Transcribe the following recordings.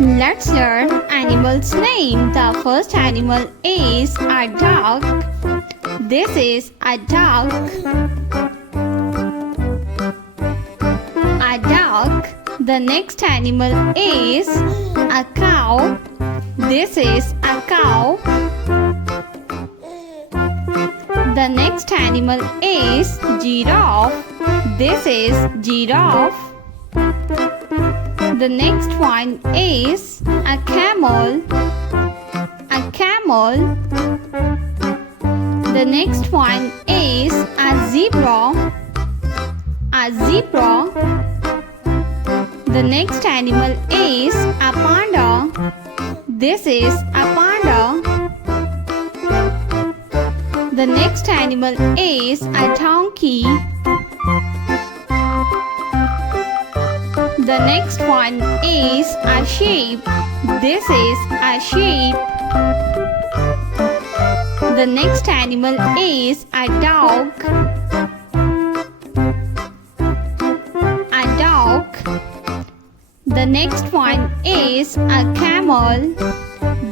Let's learn animals' name. The first animal is a duck. This is a duck. A duck. The next animal is a cow. This is a cow. The next animal is giraffe. This is giraffe. The next one is a camel. A camel. The next one is a zebra. A zebra. The next animal is a panda. This is a panda. The next animal is a donkey. The next one is a sheep. This is a sheep. The next animal is a dog. A dog. The next one is a camel.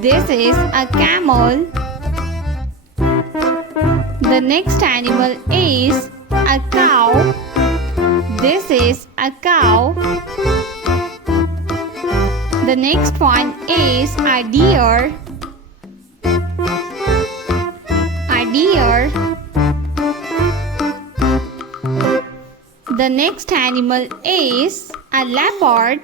This is a camel. The next animal is a cow. This is a cow. The next one is a deer. A deer. The next animal is a leopard.